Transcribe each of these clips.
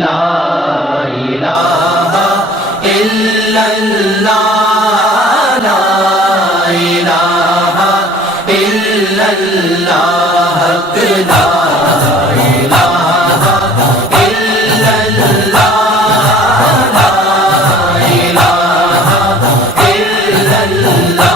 ला इलाहा इल्लल्लाह ला इलाहा इल्लल्लाह हक ला इलाहा इल्लल्लाह ला इलाहा इल्लल्लाह।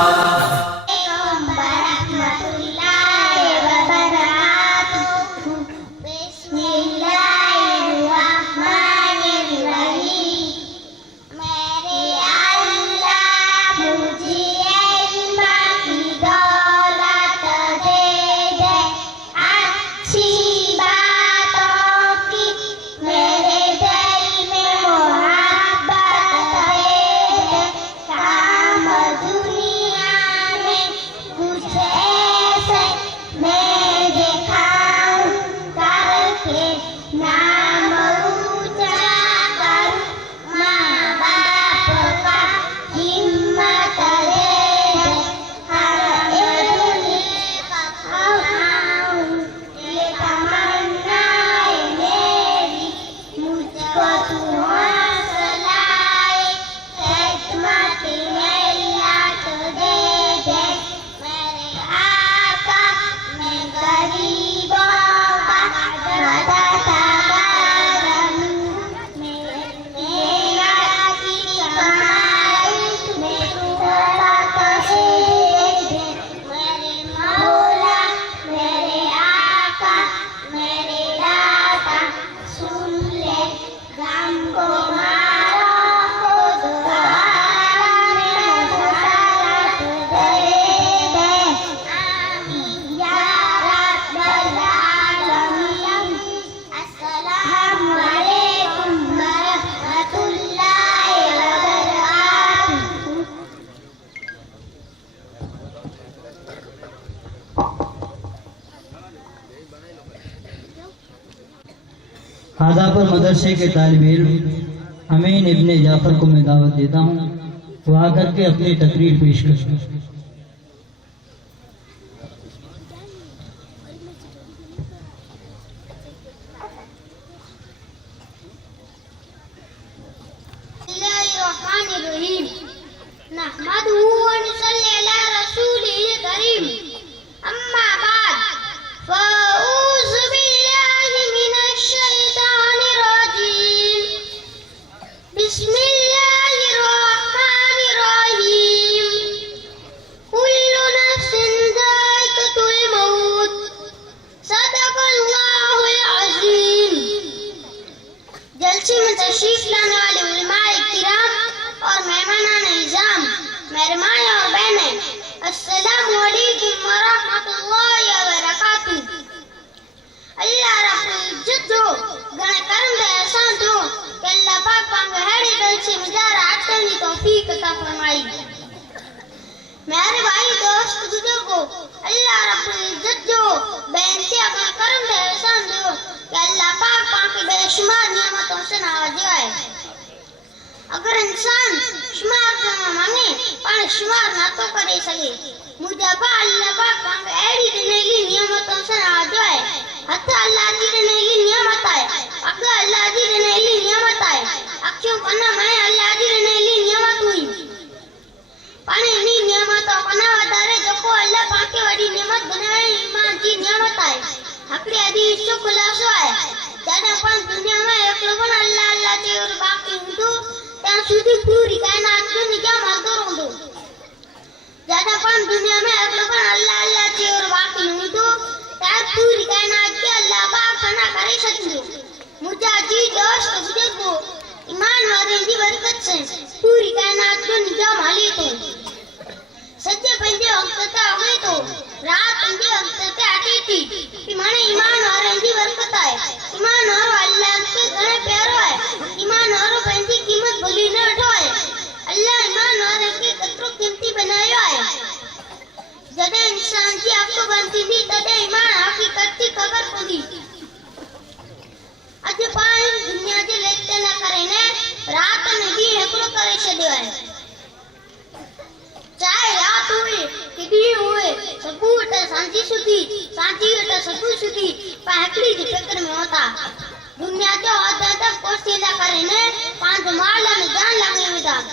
हाजापुर मदरसे के तालिब इल्म अमीन इब्ने जाफर को मैं दावत देता हूँ, वो आकर के अपनी तकरीर पेश करें। तशरीफ लाने वाले उलमाए किराम और मेहमानान इज़ाम, मेरे माए और बहनें, अस्सलामु अलैकुम व रहमतुल्लाहि व बरकातुहू। अल्लाह रब्बुल इज्जत जो गण करम दे एहसान जो कि अल्लाह पाक पांग हेड़ी दिल से मुजारा आटन की तौफीक अता फरमाई। मेरे भाई दोस्त बुजुर्गों, अल्लाह रब्बुल इज्जत जो बेइंतहा गण करम दे एहसान जो कि अल्लाह पाक पांग बेशुमार नियामतों से नवाजा है। अगर इंसान शुमार करना मांगे पर शुमार ना तो करे सके। मुझे बा अल्लाह पाक पांग एड़ी दिनेगी नियामतों से नवाजा है। हत्ता अल्लाह जी दिनेगी नियामत है, अगर अल्लाह जी दिनेगी नियामत है, अक्यों करना मैं अल्लाह जी दिनेगी नियामत हुई। पानी नी नियामतों करना वधारे जो को अल्लाह पाक के बड़ी नियामत बनाए ईमान की नियामत है। हकड़ी हदीस जो खुलासा है, ज्यादा पण दुनिया में एक लोगन अल्लाह अल्लाह से और बाकी हुंदो ત્યાં સુધી પૂરી કાયનાત में निजाम हालतो रहंदो। ज्यादा पण दुनिया में एक लोगन अल्लाह अल्लाह से और बाकी हुंदो ત્યાં पूरी कायनात के अल्लाह पाक फना करे सकिंदो। मुझे जी दोस्त बुजुर्गो, ईमान वाले की बरकत से पूरी कायनात में निजाम हाले तो सच्चे पंजे वक्त हो गए तो रात पंजे वक्त आती थी कि माने ईमान और की बरकत है। ईमान और अल्लाह के घणे प्यारो है। ईमान और पंजी कीमत भूली न उठाए। अल्लाह ईमान और के कतरो कीमती बनायो है। जब इंसान की आंखों बनती थी तब ईमान हकीकत की खबर पड़ी। आज पाए दुनिया के लेते न करे ने रात में भी एकलो करे छड्यो है। चाहे रात हुए कि दिन हुए सबूत सांझी सुधी सांझी एटा सबूत सुधी पाकड़ी के चक्कर में होता। दुनिया जो होता तक कोशिश करने पांच माला में जान लगे विदान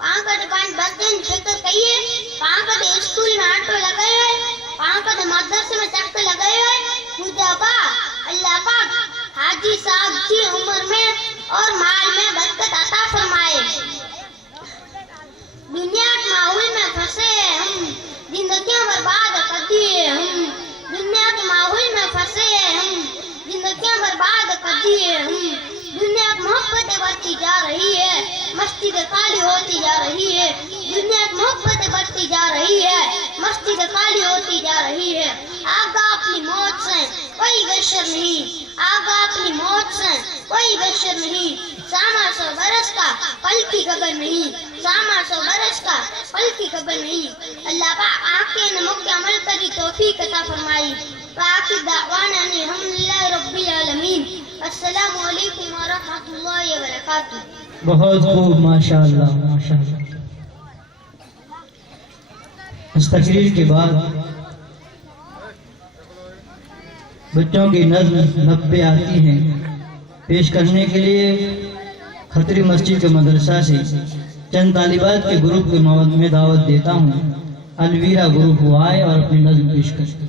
पांकट पांच बच्चे फिक्र कहिए पांकट स्कूल में ऑटो लगाए हुए पांकट मदरसे में चक्कर लगाए हुए पूजा बा अल्लाह पाक हाजी साहब की उम्र में और माल में बरकत अता फरमाए। दुनिया के माहौल में फंसे हम जिंदगियां बर्बाद कर दिए हम दुनिया के माहौल में फंसे हम जिंदगियां बर्बाद कर दिए हम दुनिया की मोहब्बतें बढ़ती जा रही है मस्जिद खाली होती जा रही है दुनिया की मोहब्बतें बढ़ती जा रही है मस्जिद खाली होती जा रही है। आगा अपनी मौत से कोई गशर नहीं आगा अपनी मौत से कोई गशर नहीं सामा 100 बरस का पल की खबर नहीं सामा 100 बरस का पल की खबर नहीं। अल्लाह पाक आके नमक के अमल करी तौफीक अता फरमाई। बाकी दावाना ने अल्हम्दुलिल्लाह रब्बिल आलमीन। अस्सलामु अलैकुम व रहमतुल्लाहि व बरकातुहू। बहुत खूब माशाअल्लाह माशाअल्लाह। इस तकरीर के बाद बच्चों की नज़्म नब्बे आती हैं पेश करने के लिए खतरी मस्जिद के मदरसा से चंद तालिबात के ग्रुप के में दावत देता हूँ। अलवीरा ग्रुप वो आए और अपनी नज़्म पेश करें।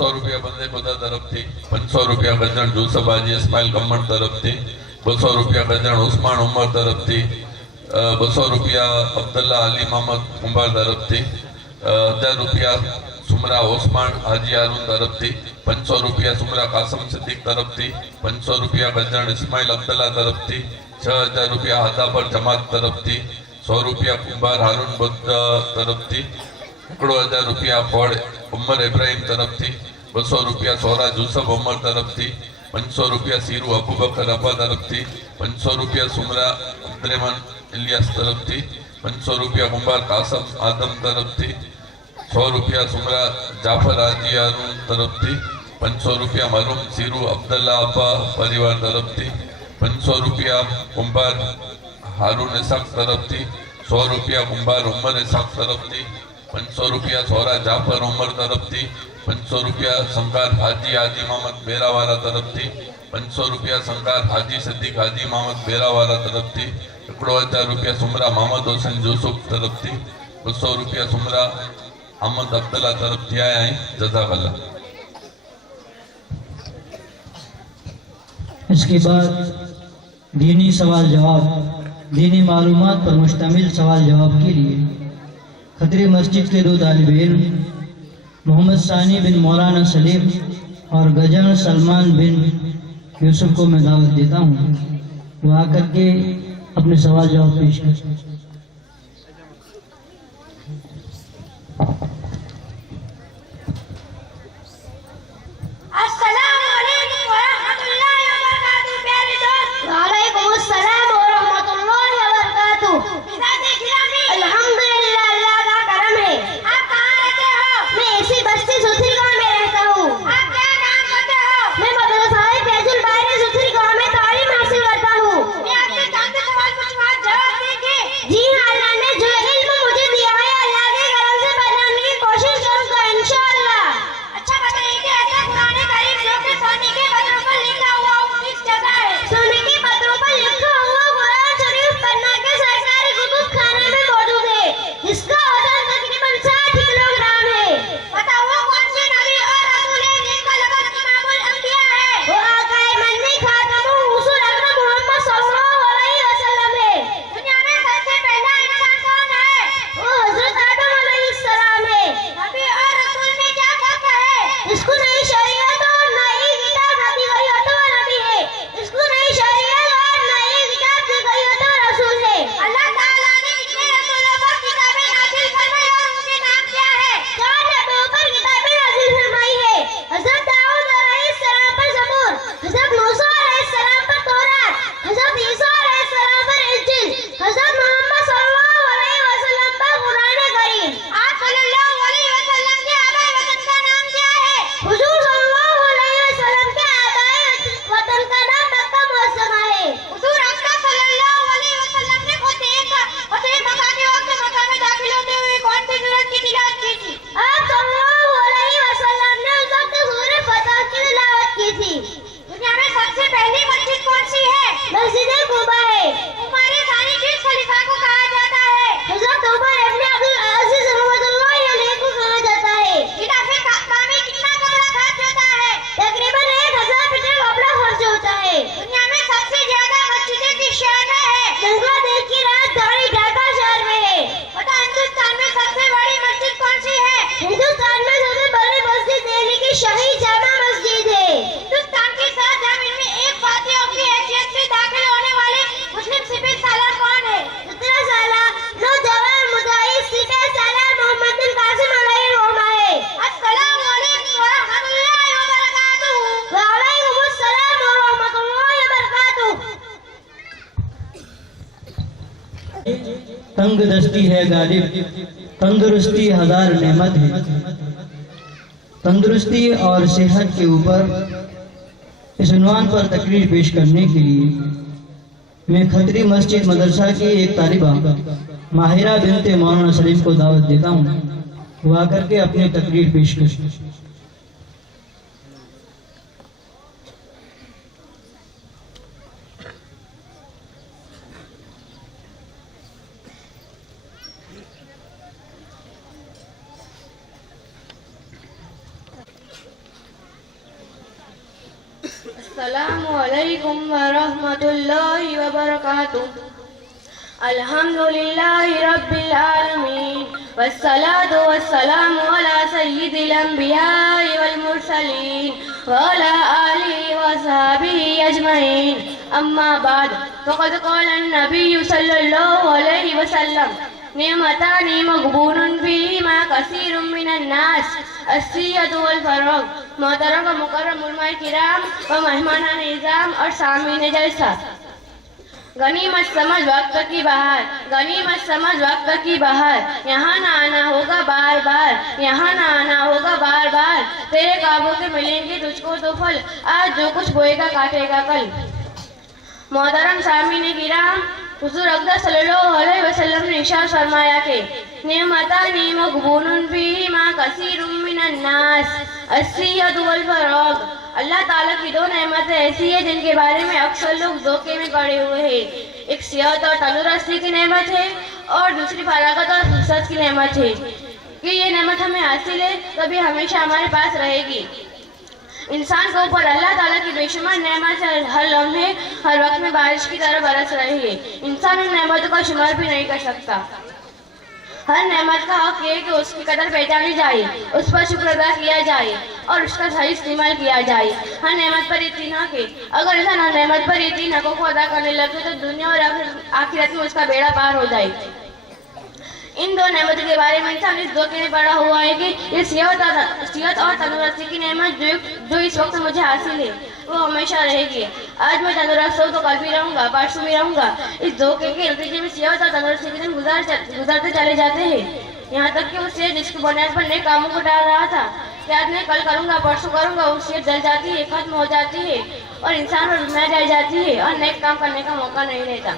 200 રૂપિયા બંને ખુદા તરફથી, 500 રૂપિયા ગંજણ જુસફ હાજી ઇસ્માઇલ ગમણ તરફથી, 200 રૂપિયા ગંજણ ઉસ્માન ઉમર તરફથી, 200 રૂપિયા અબ્દુલ્લા અલી મોહમ્મદ કુંભાર તરફથી, 1000 રૂપિયા સુમરા ઓસ્માન હાજી હાरून તરફથી, 500 રૂપિયા સુમરા કાસમ સિદ્દીક તરફથી, 500 રૂપિયા ગંજણ ઇસ્માઇલ અબ્દુલ્લા તરફથી, 6000 રૂપિયા હાદાપર જમાત તરફથી, 100 રૂપિયા કુંભાર હાरून બુદ્ધ તરફથી, 1000 રૂપિયા ફળ ઉમર ઇબ્રાહિમ તરફથી, 200 રૂપિયા સોરા જુસફ ઉમર તરફથી, 500 રૂપિયા सीरू अबू बकर अब्बा तरफથી, 500 રૂપિયા સુમરા અબ્દુરहमान इलियास तरफથી, 500 રૂપિયા કુંભાર કાસમ આદમ तरफથી, 100 રૂપિયા સુમરા જાફર હાજી હાरून तरफથી, 500 રૂપિયા મरूम सीरू अब्दुल्ला अब्बा परिवार तरफથી, 500 રૂપિયા કુંભાર हारून इसाक तरफથી, 100 રૂપિયા કુંભાર ઉમર इसाक तरफથી, 500 રૂપિયા સોરા જાફર ઉમર तरफથી, 500 રૂપિયા સંકાર હાજી હાજી મોહમ્મદ બેરાવાલા तरफથી, 500 રૂપિયા સંકાર હાજી સિદ્દીક હાજી મોહમ્मद બેરાવાલા तरफથી, 1000 રૂપિયા સુમરા મોહम्मद हुसैन यूसुफ तरफથી, 200 રૂપિયા સુમરા अहमद अब्दुल्ला तरफથી आया है। जज़ाकल्लाह। इसके बाद दीनी सवाल जवाब, दीनी मालूमात पर मुश्तमिल सवाल जवाब के लिए खतरी मस्जिद के 2 तालिब इल्म मोहम्मद सानी बिन मौलाना सलीम और गजन सलमान बिन यूसुफ को मैं दावत देता हूँ, वो आकर के अपने सवाल जवाब पेश कर। तंग दस्ती है गालिब, तंदुरुस्ती हजार नेमत है। तंदुरुस्ती और सेहत के ऊपर इस उन्वान पर तकरीर पेश करने के लिए मैं खतरी मस्जिद मदरसा की एक तालिबा माहिरा बिनते मौलाना सलीम को दावत देता हूँ, वो आकर के अपनी तकरीर पेश कर। अस्सलामु अलैकुम व रहमतुल्लाहि व बरकातुहू। अल्हम्दुलिल्लाहि रब्बिल आलमीन वस्सलातु वस्सलामु अला सय्यिदिल अंबिया'i वल मुरसलीन व अला आलिहि व सहबिहि अजमईन। अम्मा बाद फ़क़द क़ाला नबिय्यु सल्लल्लाहु अलैहि वसल्लम निअमतानि मग़बूनुन फ़ीहिमा कसीरुम मिनन नास अस्सियतु वल फ़राग़। मोहतरम व मुकर्रम उलमाए किराम व मेहमानान निज़ाम और सामीन जलसा, गनीमत समझ वक्त की बहार, गनीमत समझ वक्त की बहार। यहाँ ना आना होगा बार बार, यहाँ ना आना होगा बार बार। तेरे काबू के मिलेंगे तुझको तो फल, आज जो कुछ बोएगा काटेगा कल। मोहतरम सामीन किराम, हुज़ूर अक़दस सल्लल्लाहु अलैहि वसल्लम ने इरशाद फरमाया कि निअमतानि मग़बूनुन फ़ीहिमा कसीरुम मिनन नास अस्सियतु वल फ़राग़। अल्लाह ताला की दो नेमतें ऐसी है जिनके बारे में अक्सर लोग धोखे में पड़े हुए हैं। एक सेहत और तंदुरुस्ती की नेमत है और दूसरी फरागत और फुर्सत की नेमत है कि ये नेमत हमें हासिल है तभी हमेशा हमारे पास रहेगी। इंसान के ऊपर अल्लाह ताला की बेशुमार नेमत है, हर लम्हे हर वक्त में बारिश की तरह बरस रही है। इंसान उन नेमतों का शुमार भी नहीं कर सकता। हर नेमत का हक ये कि उसकी कदर पहचानी जाए, उस पर शुक्र अदा किया जाए और उसका सही इस्तेमाल किया जाए। हर नेमत पर यकीन न कि अगर इंसान हर नेमत पर यकीन हकों को अदा करने लगे तो दुनिया और आखिरत में उसका बेड़ा पार हो जाए। इन दो नेमतों के बारे में इंसान इस धोखे में पड़ा हुआ है कि ये सेहत और तंदुरुस्ती की नेमत जो इस वक्त मुझे हासिल है वो हमेशा रहेगी। आज मैं तंदुरुस्त हूँ तो कल भी रहूँगा, परसों भी रहूँगा। इस धोखे के नतीजे में सेहत और तंदुरुस्ती के दिन गुजरते चले जाते हैं। यहाँ तक कि वो सेहत जिसकी बुनियाद पर नए कामों को डाल रहा था कि आज मैं कल करूँगा, परसों करूँगा, वो सेहत जल जाती है, खत्म हो जाती है और इंसान पर बीमारी आ जाती है और नए काम करने का मौका नहीं रहता।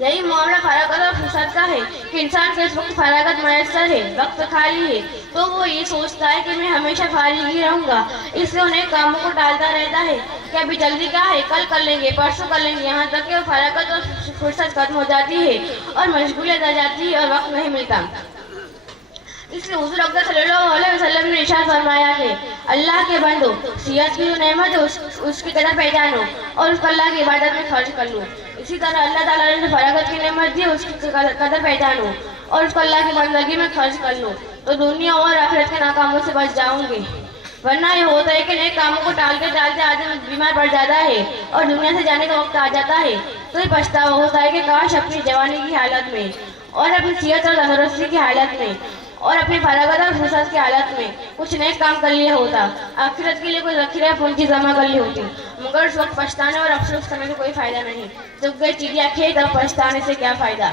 यही मामला फरागत और फुर्सत का है कि इंसान के इस वक्त फरागत मैसर है, वक्त खाली है तो वो ये सोचता है कि मैं हमेशा फारिग ही रहूँगा, इसलिए उन्हें कामों को टालता रहता है कि अभी जल्दी क्या है, कल कर लेंगे, परसों कर लेंगे। यहाँ तक कि वो फरागत और फुर्सत खत्म हो जाती है और मशगूलियत आ जाती है और वक्त नहीं मिलता। इसलिए हुज़ूर अक़दस सल्लल्लाहु अलैहि वसल्लम ने इरशाद फरमाया कि अल्लाह के बंदो, सेहत की जो नेमत है उसकी कदर पहचानो और उसको अल्लाह की इबादत में खर्च कर लो। इसी तरह अल्लाह ताला ने जो फरागत की नेमत दी उसकी कदर पहचानो और उसको अल्लाह की बंदगी में खर्च कर लो तो दुनिया और आखिरत के नाकामों से बच जाओगे। वरना ये होता है कि नए कामों को टालते टालते आदमी बीमार पड़ जाता है और दुनिया से जाने का वक्त आ जाता है तो ये पछतावा होता है कि काश अपनी जवानी की हालत में और अपनी सेहत और तंदुरुस्ती की हालत में और अपनी फरागत और फुर्सत की हालत में कुछ नए काम कर लिया होता, आखिरत के लिए कोई ज़ख़ीरा पूंजी जमा कर ली होती। मगर उस वक्त पछताने और अफसोस करने से कोई फ़ायदा नहीं। जब गई चिड़िया खेत अब पछताने से क्या फ़ायदा।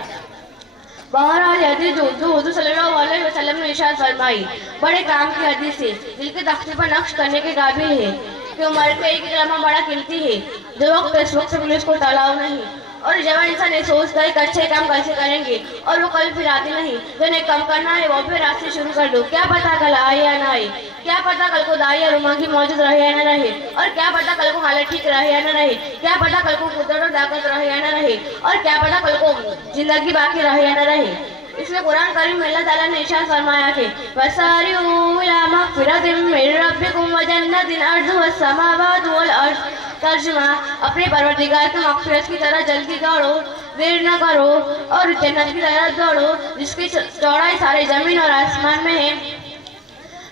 बहरहाल हदीस जो हुज़ूर सल्लल्लाहु अलैहि वसल्लम ने इरशाद फरमाई बड़े काम की हदीस से दिल के तख्ते पर नक्श करने के काबिल है कि उम्र का एक लम्हा बड़ा कीमती है। जो वक्त इस वक्त से उसको टलाओ नहीं और जब इंसान ये सोचता है कि अच्छे काम कैसे करेंगे और वो कल फिर आते नहीं, जो नहीं कम करना है वो फिर आज से शुरू कर दो। क्या पता कल आए या ना आए, क्या पता कल को दाई या रुमागी मौजूद रहे या ना रहे और क्या पता कल को हालत ठीक रहे या ना रहे, क्या पता कल को कुदरत और ताकत रहे या ना रहे और क्या पता कल को जिंदगी बाकी रहे या ना रहे। इसलिए कुरान करीम में अल्लाह ताला ने इरशाद फरमाया कि वसारिउ इला मग़फ़िरतिम मिन रब्बिकुम व जन्नतिन अर्ज़ुहा अस्समावातु वल अर्ज़। तर्जुमा, अपने परवरदिगार की मग़फ़िरत की तरह जल्दी दौड़ो, देर न करो और जन्नत की तरफ दौड़ो जिसकी चौड़ाई सारे जमीन और आसमान में है।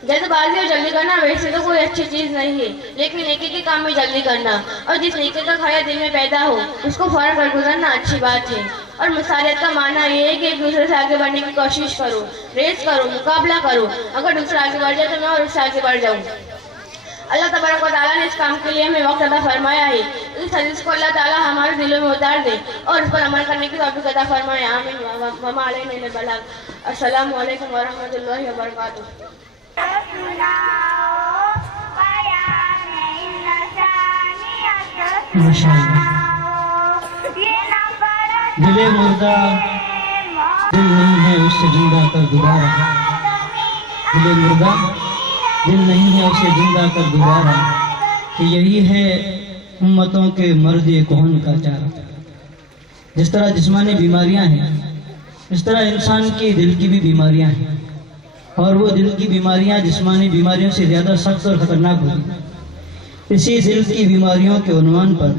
जल्दबाजी और जल्दी करना वैसे तो कोई अच्छी चीज़ नहीं है, लेकिन नेकी के काम में जल्दी करना और जिस नेकी का ख्याल दिल में पैदा हो उसको फौरन कर गुजरना अच्छी बात है। और मुसालियत का माना ये है कि एक दूसरे से आगे बढ़ने की कोशिश करो, रेस करो, मुकाबला करो। अगर दूसरा आगे बढ़ जाए तो मैं और उससे आगे बढ़ जाऊँ। अल्लाह तबारक व तआला ने इस काम के लिए हमें वक्त अता फरमाया है। इस हदीस को अल्लाह ताला हमारे दिलों में उतार दे और उस पर अमल करने की तौफीक अता फरमाए। आमीन व मा अलैना इल्लल बलाग। अस्सलामु अलैकुम व रहमतुल्लाहि व बरकातुहू। दिले मुर्दा दिल नहीं है उससे जिंदा कर दोबारा, दिले मुर्दा दिल नहीं है उसे जिंदा कर दोबारा, कि यही है उम्मतों के मर्द कौन का चारा। जिस तरह जिस्मानी बीमारियां हैं इस तरह इंसान की दिल की भी बीमारियां हैं और वो दिल की बीमारियां जिस्मानी बीमारियों से ज़्यादा सख्त और ख़तरनाक होती हैं। इसी दिल की बीमारियों के उन्वान पर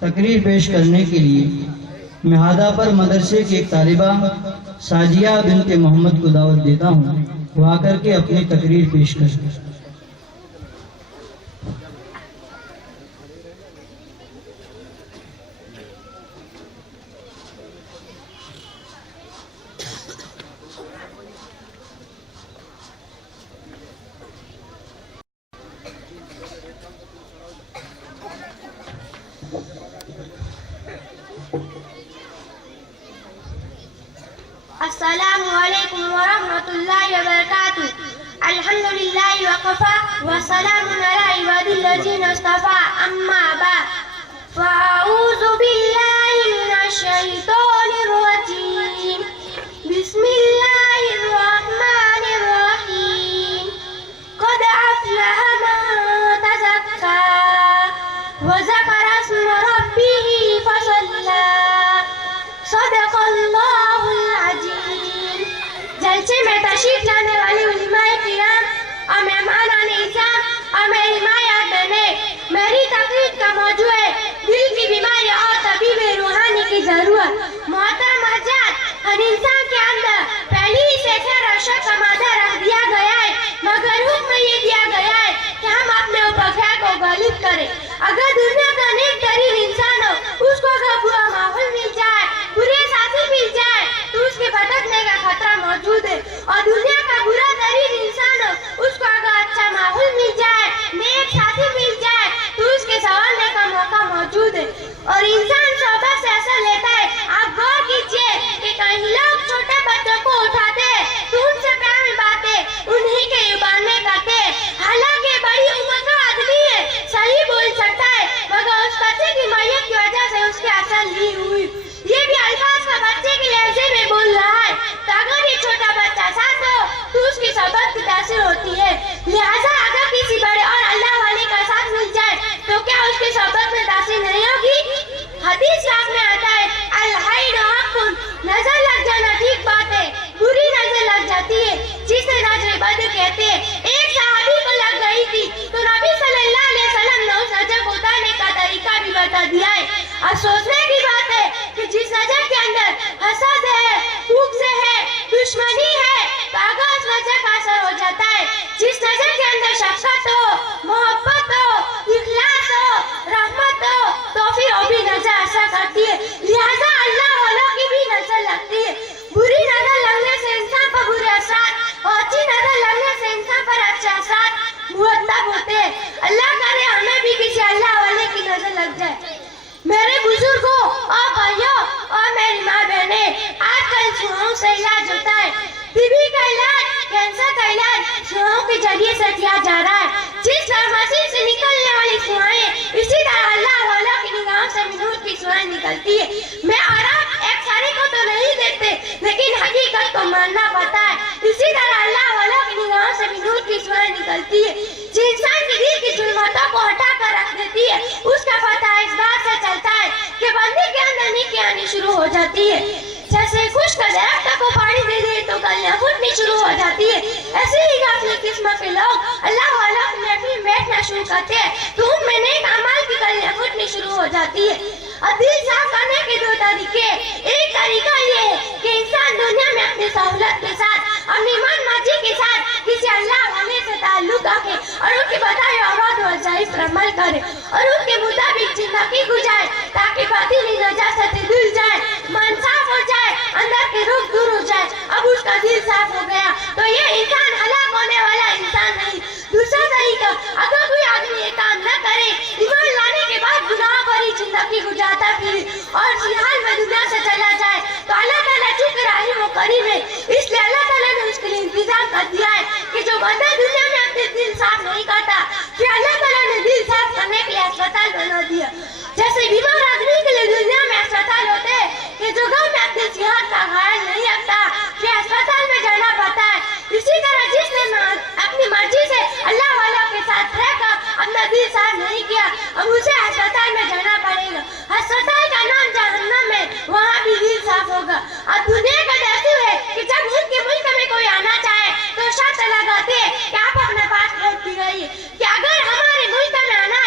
तकरीर पेश करने के लिए मैं हादापर मदरसे की एक तालिबा साजिया बिनते मोहम्मद को दावत देता हूँ, वो आकर के अपनी तकरीर पेश कर। अस्सलामु अलैकुम व रहमतुल्लाहि व बरकातुहू। अल्हम्दुलिल्लाहि व कफ़ा व सलामुन अला इबादिल्लज़ीना इस्तफ़ा, अम्मा बाद। फ़अऊज़ु बिल्लाहि मिनश शैतानिर रजीम। बिस्मिल्लाहिर रहमानिर रहीम। क़द अफ़लह मन तज़क्का व ज़करा इस्म रब्बिही फ़सल्ला। सदक़ल्लाहुल अज़ीम। जलसे में तशरीफ लाने वाली उलमाए किराम और मेहमानान इज़्ज़त और मेरी माया बहनें, मेरी तकरीर का मौजू है दिल की बीमारी और तबीब रूहानी की जरूरत। मोहतरम हज़रात, हर इंसान के अंदर पहले ही से खैर और शर का मादा रख दिया गया है, मगर हुक्म ये दिया गया है कि हम अपने ऊपर खैर को गालिब करें। अगर दुनिया का नेक तरीन इंसान हो, उसको अगर बुरा माहौल मिल जाए, बुरे साथी मिल जाए, तो उसके भटकने का खतरा मौजूद है। और दुनिया का बुरा तरीन इंसान हो, उसको अगर अच्छा माहौल मिल जाए, नेक साथी मिल जाए, तो उसके संवारने का मौका मौजूद है। और इंसान सोबत से असर लेता है। आप गौर कीजिए कि कहीं लोग छोटे बच्चों को उठाते तो उनसे प्यार में बातें उन्हीं के जुबान में करते, हालांकि बड़ी उम्र का आदमी है, सही बोल सकता है, मगर उस बच्चे की मैयत की वजह से उसकी असल ली हुई ये भी अल्फाज का बच्चे के लहजे में बोल रहा है। तो अगर ये छोटा बच्चा साथ हो तो उसकी सोबत की तासीर होती है। लिहाजा अगर किसी बड़े और अल्लाह वाले का साथ मिल जाए तो क्या उसकी सोबत में तासीर नहीं होगी? हदीस पाक में आता है, अल-हईन हक़्क़ुन, नजर लग जाना ठीक बात है, बुरी नजर लग जाती है जिसे नजर बद कहते हैं। एक सहाबी को लग गई थी तो नबी सल्लल्लाहु अलैहि वसल्लम ने उस नजर को उतारने का तरीका भी बता दिया है। अब सोचने की बात है कि जिस नजर के अंदर हसद है, भूख से है, दुश्मनी है, तो अगर उस नजर का असर हो जाता है। जिस नजर के अंदर शफ़क़त हो, मोहब्बत हो, इखलास हो, रहमत हो, तो फिर वो भी नजर असर करती है। लिहाजा अल्लाह वालों की भी नजर लगती है। बुरी नजर लगने से इंसान पर बुरे असर और अच्छी नजर लगने से इंसान पर अच्छे असर मुरतब होते हैं। अल्लाह करे हमें भी किसी अल्लाह वाले की नजर लग जाए। मेरे बुजुर्गों और भाइयों और मेरी माँ बहनें, आजकल सुहाओं से इलाज होता है। टीबी का इलाज, कैंसर का इलाज सुहाओं के जरिए से किया जा रहा है। जिस फार्मेसी से निकलने वाली सुहाएं, इसी तरह अल्लाह वाला की निगाहों से नूर की सुहाएं निकलती है। मैं और आप एक सारे को तो नहीं देखते, लेकिन हकीकत को मानना पड़ता है। इसी तरह अल्लाह वाला की निगाहों से नूर की सुहाएं निकलती है, जो इंसान के दिल की जुल्मतों को हटा कर रख देती है। उसका पता इस बात से चलता है कि बंदे के अंदर नेकी आनी शुरू हो जाती है। जैसे खुश्क दरख्त को पानी दे दे तो कलियां फूटनी शुरू हो जाती है, ऐसे ही गाफिल किस्म के लोग अल्लाह वाला की महफिल में बैठना शुरू करते हैं तो उनमें नेक अमाल की कलियां फूटनी शुरू हो जाती है। और दिल साफ करने के दो तरीके, एक तरीका ये है कि इंसान दुनिया में अपनी सहूलत के साथ, अपनी मन मर्जी के साथ किसी अल्लाह वाले से ताल्लुक रखे और उनके बताए औरत और जायज़ पर अमल करे और उनके मुताबिक जिंदगी गुजारे, ताकि बातिनी नजासतें धुल जाए, मन साफ हो जाए, अंदर के रोग दूर हो जाए। अब उसका दिल साफ हो गया तो ये इंसान हलाक होने वाला इंसान नहीं। दूसरा तरीका, अगर कोई आदमी ये काम न करे, ईमान लाने के बाद गुनाह भरी जिंदगी गुजारता फिरे और इसी हाल में दुनिया से चला जाए, तो अल्लाह ताला चूंकि रहीम और करीम है, इसलिए अल्लाह ताला ने उसके लिए इंतजाम कर दिया है कि जो बंदा दुनिया में अपने दिल साफ नहीं करता, फिर अल्लाह ताला ने दिल साफ करने के लिए अस्पताल बना दिया। जैसे बीमार आदमी के लिए दुनिया में अस्पताल होते हैं कि जो गाँव में अपनी सेहत का ख्याल नहीं रखता, फिर अस्पताल में जाना पड़ता है। इसी तरह जिसने अपनी मर्जी से अल्लाह वाला के साथ रहकर अपना दिल साफ नहीं किया, अब उसे अस्पताल में जाना पड़ेगा। अस्पताल का नाम जहन्नम है, वहाँ भी दिल साफ होगा। और दुनिया का दस्तूर है कि जब उनके मुल्क में कोई आना चाहे तो शर्त लगाते हैं कि आप अपने पासपोर्ट दिखाइए, कि अगर हमारे मुल्क में आना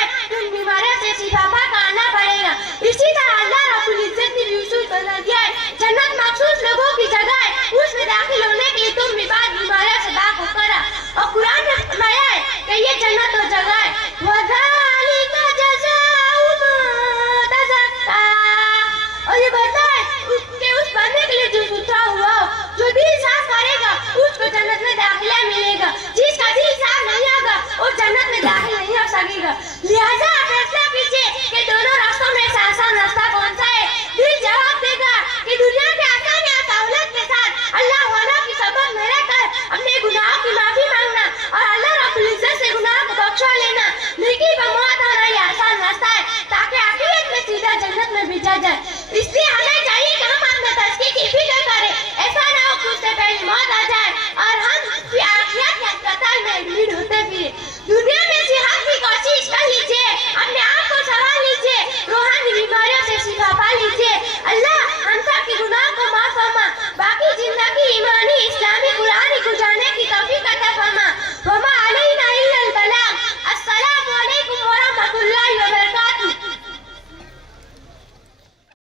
भेजा जाए। इसलिए हमें चाहिए कि हम अपने तज़किये की फिक्र करें, ऐसा ना हो कि उससे पहले मौत आ जाए और हम आखिरत के अस्पताल में एडमिट होते फिरे। दुनिया में सेहत की कोशिश कर लीजिए, अपने आप को संभाल लीजिए, रूहानी बीमारियों से शिफा पा लीजिए। अल्लाह हम सब के गुनाह को माफ फरमा, बाकी जिंदगी ईमानी इस्लामी